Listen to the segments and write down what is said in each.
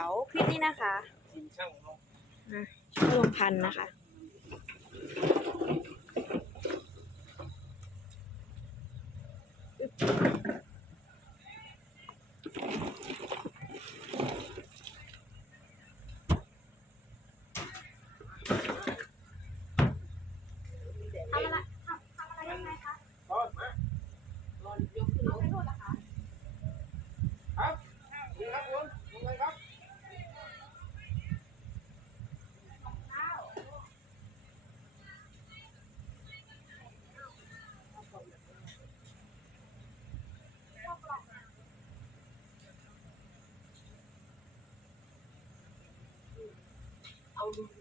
ดี๋ยวคลิปนี้นะคะช่วยลงพันนะคะ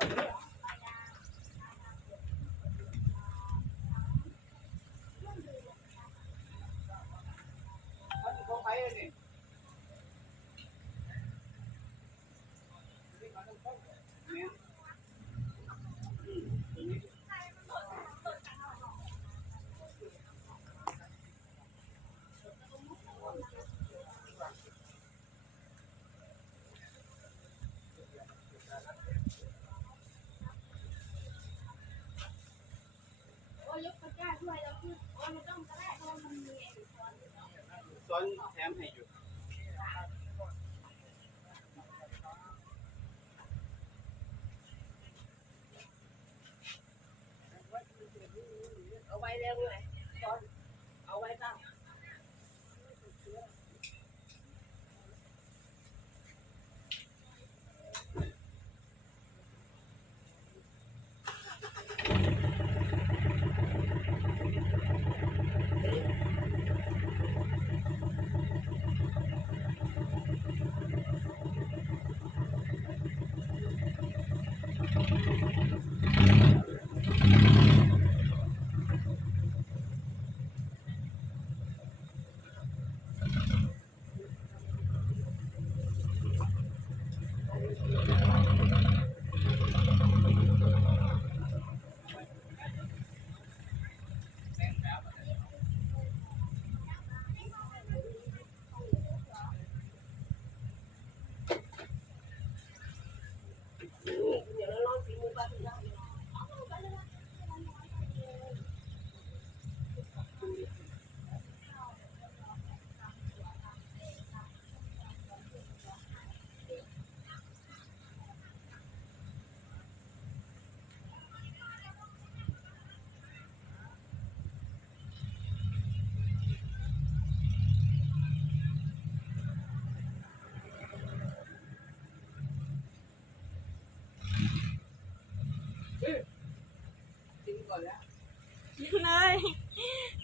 Ano yeah. มให้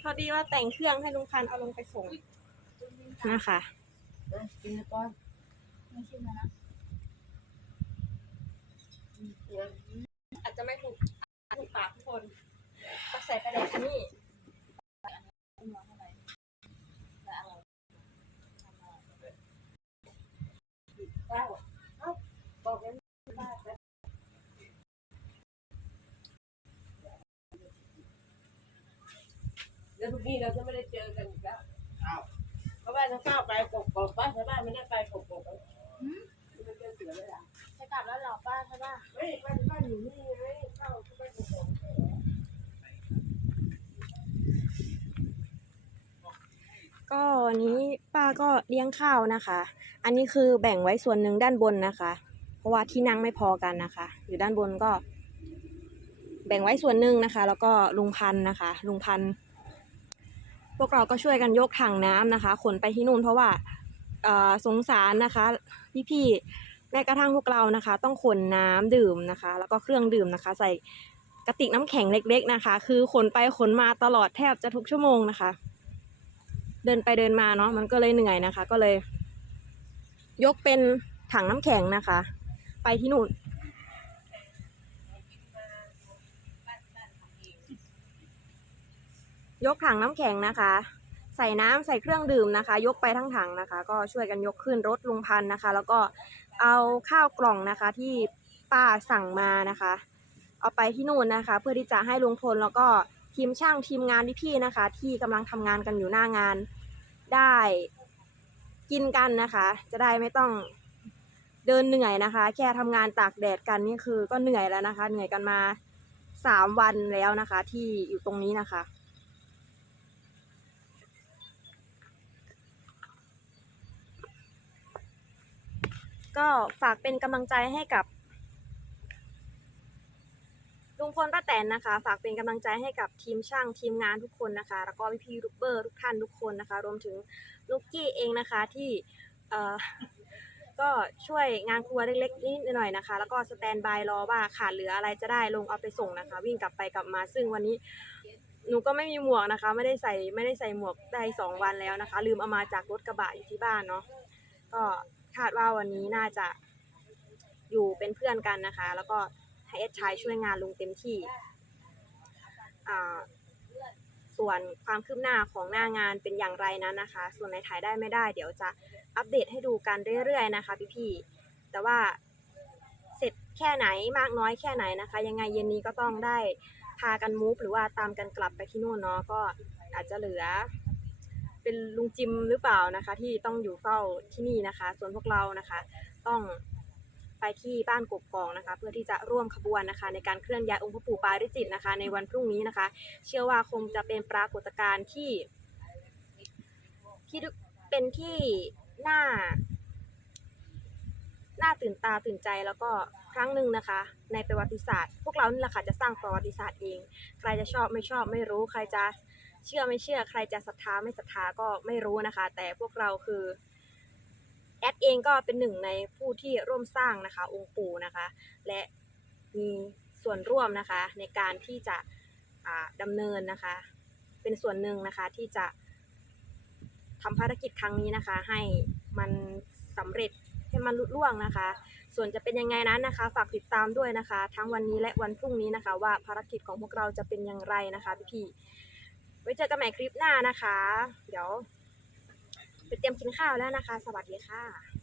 พอดีว่าแต่งเครื่องให้ลุงพันเอาลงไปส่งนะคะอาจจะไม่ถูกถูกปากทุกคนก็ใส่กระดาษนี่ได้ แล้วพรุ่งนี้เราจะไม่ได้เจอกันอีกแล้วอ้าวเพราะว่าทั้งก้าวไปกบกบป้าชาวบ้านไม่ได้ไปกบกบแล้วไม่ได้เจอเสือเลยอะจะกลับแล้วเหรอป้าใช่ป่ะไม่บ้านบ้านอยู่นี่ไงเข้าที่บ้านกบกก็วันนี้ป้าก็เลี้ยงข้าวนะคะ อันนี้คือแบ่งไว้ส่วนหนึ่งด้านบนนะคะ เพราะว่าที่นั่งไม่พอกันนะคะ อยู่ด้านบนก็ แบ่งไว้ส่วนหนึ่งนะคะ แล้วก็ลุงพันธุ์นะคะ ลุงพันธุ์ พวกเราก็ช่วยกันยกถังน้ำนะคะ ขนไปที่นู่นเพราะว่าสงสารนะคะพี่ๆแม้กระทั่งพวกเรานะคะ ต้องขนน้ำดื่มนะคะ แล้วก็เครื่องดื่มนะคะ ใส่กระติกน้ำแข็งเล็ก ๆนะคะ คือขนไปขนมาตลอดแทบจะทุกชั่วโมงนะคะ เดินไปเดินมาเนาะมันก็เลยเหนื่อยนะคะ ก็เลย ยกเป็นถังน้ำแข็งนะคะ ไปที่นู่น ยกถังน้ำแข็งนะคะ ใส่น้ำใส่เครื่องดื่มนะคะ ยกไปทั้งถังนะคะ ก็ช่วยกันยกขึ้นรถลุงพันนะคะ แล้วก็เอาข้าวกล่องนะคะที่ป้าสั่งมานะคะ เอาไปที่นู่นนะคะ เพื่อที่จะให้ลุงพลแล้วก็ทีมช่างทีมงานพี่ๆนะคะ ที่กำลังทำงานกันอยู่หน้างานได้กินกันนะคะ จะได้ไม่ต้องเดินเหนื่อยนะคะ แค่ทำงานตากแดดกันนี่คือก็เหนื่อยแล้วนะคะ เหนื่อยกันมาสามวันแล้วนะคะ ที่อยู่ตรงนี้นะคะ ก็ฝากเป็นกำลังใจให้กับลุงพลป้าแตนนะคะ ฝากเป็นกำลังใจให้กับทีมช่างทีมงานทุกคนนะคะ แล้วก็พี่พี่ยูทูบเบอร์ทุกท่านทุกคนนะคะ รวมถึงลูกกี้เองนะคะที่เอ่อก็ช่วยงานครัวเล็กๆนิดหน่อยนะคะ แล้วก็สแตนบายรอว่าขาดเหลืออะไรจะได้ลงเอาไปส่งนะคะ วิ่งกลับไปกลับมา ซึ่งวันนี้หนูก็ไม่มีหมวกนะคะ ไม่ได้ใส่ไม่ได้ใส่หมวกได้สองวันแล้วนะคะ ลืมเอามาจากรถกระบะอยู่ที่บ้านเนาะก็ คาดว่าวันนี้น่าจะอยู่เป็นเพื่อนกันนะคะ แล้วก็ให้เอสชายช่วยงานลุงเต็มที่ ส่วนความคืบหน้าของหน้างานเป็นอย่างไรนั้นนะคะ ส่วนไหนถ่ายได้ไม่ได้ เดี๋ยวจะอัปเดตให้ดูกันเรื่อยๆนะคะพี่ๆแต่ว่าเสร็จแค่ไหนมากน้อยแค่ไหนนะคะ ยังไงเย็นนี้ก็ต้องได้พากันมูฟหรือว่าตามกันกลับไปที่นู่นเนาะก็อาจจะเหลือ เป็นลุงจิมหรือเปล่านะคะ ที่ต้องอยู่เฝ้าที่นี่นะคะ ส่วนพวกเรานะคะ ต้องไปที่บ้านกบกอกนะคะ เพื่อที่จะร่วมขบวนนะคะ ในการเคลื่อนย้ายองค์พระปู่ปาริจิตนะคะ ในวันพรุ่งนี้นะคะ เชื่อว่าคงจะเป็นปรากฏการณ์ที่ ที่เป็นที่น่าน่าตื่นตาตื่นใจแล้วก็ครั้งหนึ่งนะคะ ในประวัติศาสตร์ พวกเรานี่แหละค่ะจะสร้างประวัติศาสตร์เอง ใครจะชอบไม่ชอบไม่รู้ใครจะ เชื่อไม่เชื่อใครจะศรัทธาไม่ศรัทธาก็ไม่รู้นะคะ แต่พวกเราคือแอดเองก็เป็นหนึ่งในผู้ที่ร่วมสร้างนะคะ องค์ปู่นะคะ และมีส่วนร่วมนะคะในการที่จะอ่าดำเนินนะคะ เป็นส่วนหนึ่งนะคะที่จะทำภารกิจครั้งนี้นะคะ ให้มันสำเร็จให้มันลุล่วงนะคะ ส่วนจะเป็นยังไงนั้นนะคะ ฝากติดตามด้วยนะคะ ทั้งวันนี้และวันพรุ่งนี้นะคะ ว่าภารกิจของพวกเราจะเป็นอย่างไรนะคะพี่ๆ ไว้เจอกันใหม่คลิปหน้านะคะ เดี๋ยว ไปเตรียมกินข้าวแล้วนะคะ สวัสดีค่ะ